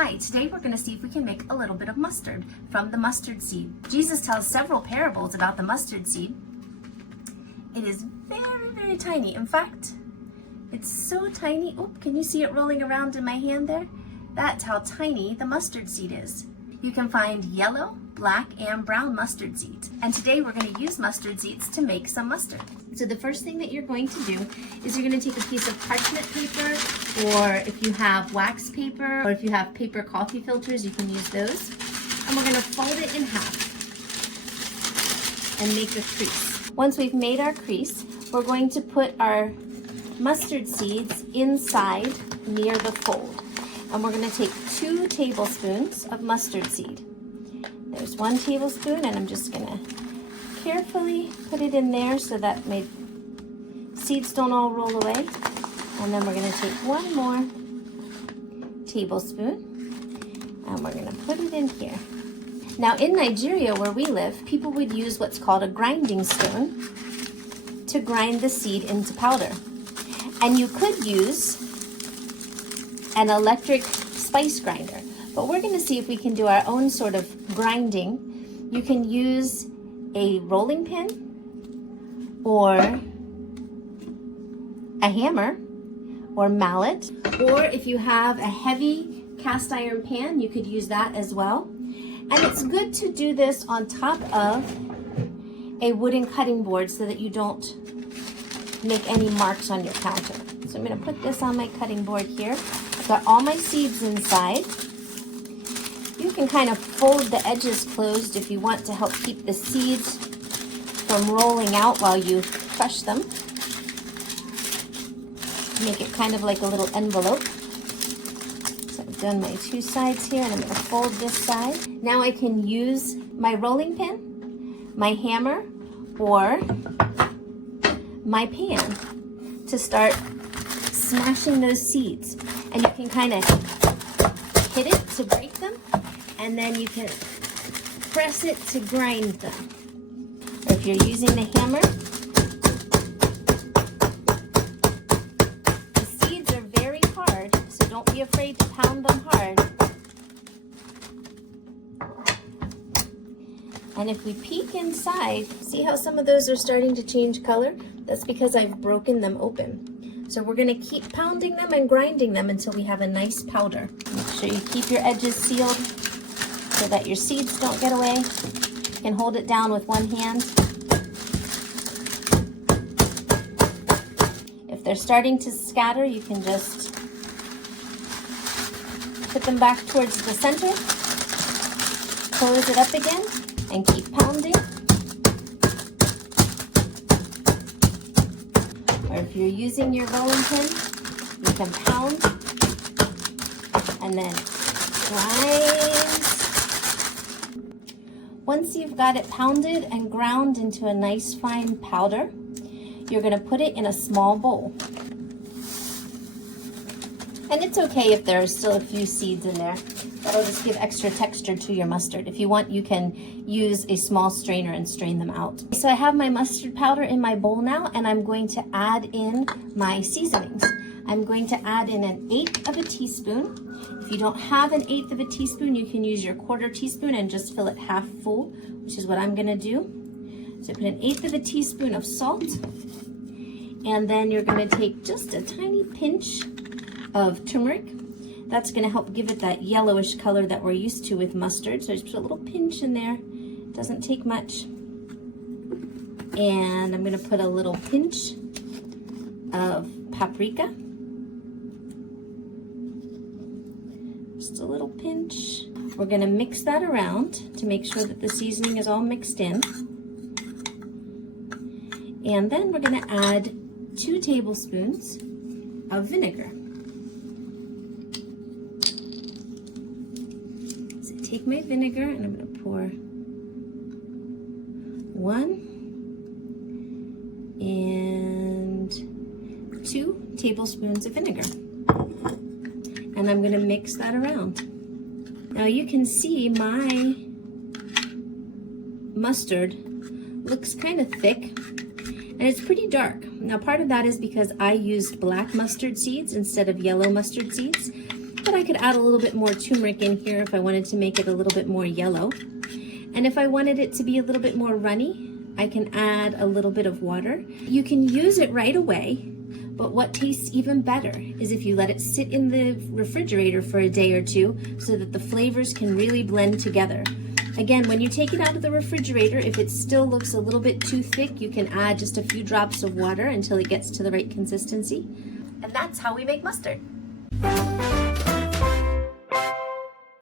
Hi, today we're going to see if we can make a little bit of mustard from the mustard seed. Jesus tells several parables about the mustard seed. It is very, very tiny. In fact, it's so tiny. Oh, can you see it rolling around in my hand there? That's how tiny the mustard seed is. You can find yellow, black, and brown mustard seeds. And today we're going to use mustard seeds to make some mustard. So the first thing that you're going to do is you're going to take a piece of parchment paper, or if you have wax paper, or if you have paper coffee filters, you can use those. And we're going to fold it in half and make a crease. Once we've made our crease, we're going to put our mustard seeds inside near the fold. And we're going to take 2 tablespoons of mustard seed. There's 1 tablespoon, and I'm just going to carefully put it in there so that my seeds don't all roll away. And then we're going to take 1 more tablespoon, and we're going to put it in here. Now in Nigeria, where we live, people would use what's called a grinding stone to grind the seed into powder. And you could use an electric spice grinder, but we're going to see if we can do our own sort of grinding. You can use a rolling pin or a hammer or mallet, or if you have a heavy cast iron pan, you could use that as well. And it's good to do this on top of a wooden cutting board so that you don't make any marks on your counter. So I'm going to put this on my cutting board here. I've got all my seeds inside. You can kind of fold the edges closed if you want to help keep the seeds from rolling out while you crush them. Make it kind of like a little envelope. So I've done my 2 sides here, and I'm going to fold this side. Now I can use my rolling pin, my hammer, or my pan to start smashing those seeds. And you can kind of hit it to break them, and then you can press it to grind them. Or if you're using the hammer, the seeds are very hard, so don't be afraid to pound them hard. And if we peek inside, see how some of those are starting to change color? That's because I've broken them open. So we're going to keep pounding them and grinding them until we have a nice powder. Make sure you keep your edges sealed so that your seeds don't get away. You can hold it down with 1 hand. If they're starting to scatter, you can just put them back towards the center, close it up again, and keep pounding. Or if you're using your rolling pin, you can pound and then grind. Once you've got it pounded and ground into a nice fine powder, you're going to put it in a small bowl. And it's okay if there are still a few seeds in there. That'll just give extra texture to your mustard. If you want, you can use a small strainer and strain them out. So I have my mustard powder in my bowl now, and I'm going to add in my seasonings. I'm going to add in 1/8 of a teaspoon. If you don't have 1/8 of a teaspoon, you can use your 1/4 teaspoon and just fill it half full, which is what I'm gonna do. So put 1/8 of a teaspoon of salt, and then you're gonna take just a tiny pinch of turmeric. That's gonna help give it that yellowish color that we're used to with mustard. So just put a little pinch in there. It doesn't take much. And I'm gonna put a little pinch of paprika. Just a little pinch. We're gonna mix that around to make sure that the seasoning is all mixed in. And then we're gonna add 2 tablespoons of vinegar. So take my vinegar, and I'm gonna pour 1 and 2 tablespoons of vinegar. And I'm going to mix that around. Now you can see my mustard looks kind of thick, and it's pretty dark. Now part of that is because I used black mustard seeds instead of yellow mustard seeds. But I could add a little bit more turmeric in here if I wanted to make it a little bit more yellow. And if I wanted it to be a little bit more runny, I can add a little bit of water. You can use it right away, but what tastes even better is if you let it sit in the refrigerator for a day or two so that the flavors can really blend together. Again, when you take it out of the refrigerator, if it still looks a little bit too thick, you can add just a few drops of water until it gets to the right consistency. And that's how we make mustard.